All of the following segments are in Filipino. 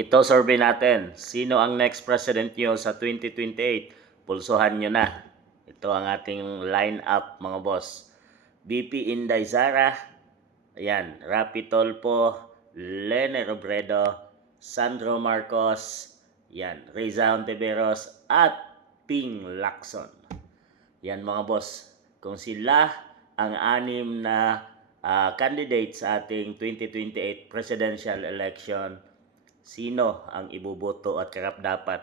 Ito survey natin. Sino ang next president nyo sa 2028? Pulsuhan nyo na. Ito ang ating line-up mga boss. BP Inday Sara. Ayan. Rapi Tolpo. Lene Robredo. Sandro Marcos. Yan. Reza Hontiveros. At Ping Lacson. Yan mga boss. Kung sila ang anim na candidate sa ating 2028 presidential election, sino ang iboboto at karapat-dapat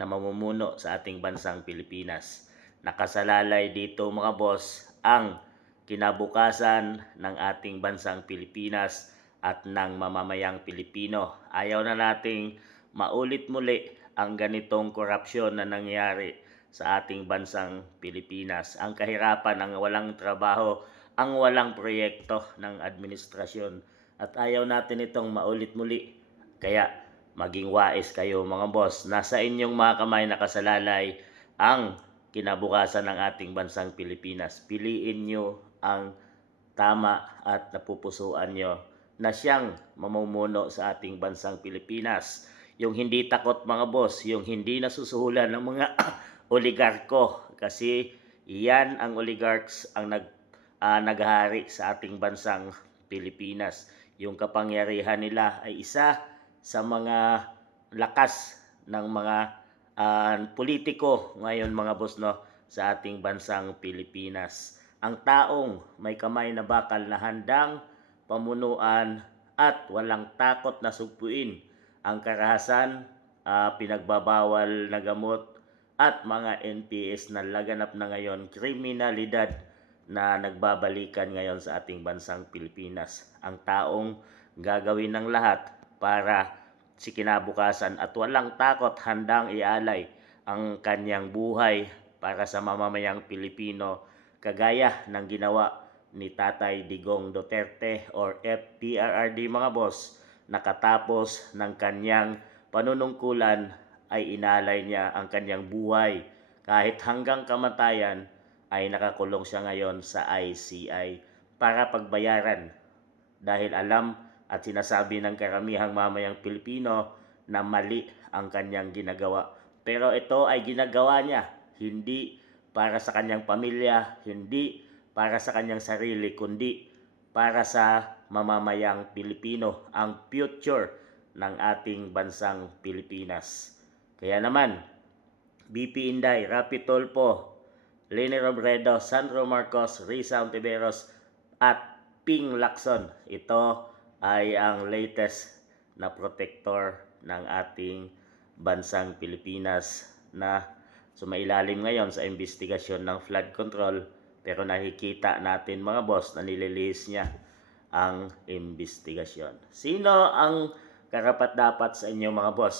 na mamumuno sa ating bansang Pilipinas? Nakasalalay dito mga boss ang kinabukasan ng ating bansang Pilipinas at ng mamamayang Pilipino. Ayaw na nating maulit muli ang ganitong korupsyon na nangyari sa ating bansang Pilipinas. Ang kahirapan, ang walang trabaho, ang walang proyekto ng administrasyon. At ayaw natin itong maulit muli. Kaya maging wais kayo mga boss. Nasa inyong mga kamay nakasalalay ang kinabukasan ng ating bansang Pilipinas. Piliin nyo ang tama at napupusuan nyo na siyang mamumuno sa ating bansang Pilipinas. Yung hindi takot mga boss, yung hindi nasusuhulan ng mga oligarko. Kasi yan ang oligarchs ang naghahari sa ating bansang Pilipinas. Yung kapangyarihan nila ay isa sa mga lakas ng mga politiko ngayon mga boss no, sa ating bansang Pilipinas. Ang taong may kamay na bakal na handang pamunuan at walang takot na sugpuin ang karahasan, pinagbabawal na gamot at mga NPS na laganap na ngayon, kriminalidad na nagbabalikan ngayon sa ating bansang Pilipinas. Ang taong gagawin ng lahat para si kinabukasan at walang takot handang ialay ang kanyang buhay para sa mamamayang Pilipino, kagaya ng ginawa ni Tatay Digong Duterte or FPRRD mga boss. Nakatapos ng kanyang panunungkulan ay inalay niya ang kanyang buhay. Kahit hanggang kamatayan ay nakakulong siya ngayon sa ICI para pagbayaran. Dahil alam at sinasabi ng karamihang mamayang Pilipino na mali ang kanyang ginagawa. Pero ito ay ginagawa niya hindi para sa kanyang pamilya, hindi para sa kanyang sarili, kundi para sa mamamayang Pilipino, ang future ng ating bansang Pilipinas. Kaya naman, BP Inday, Rapi Tolpo, Lene Robredo, Sandro Marcos, Reza Hontiveros at Ping Lacson. Ito ay ang latest na protector ng ating bansang Pilipinas na sumailalim ngayon sa investigasyon ng flood control, pero nakikita natin mga boss na nililihis niya ang investigasyon. Sino ang karapat-dapat sa inyo mga boss?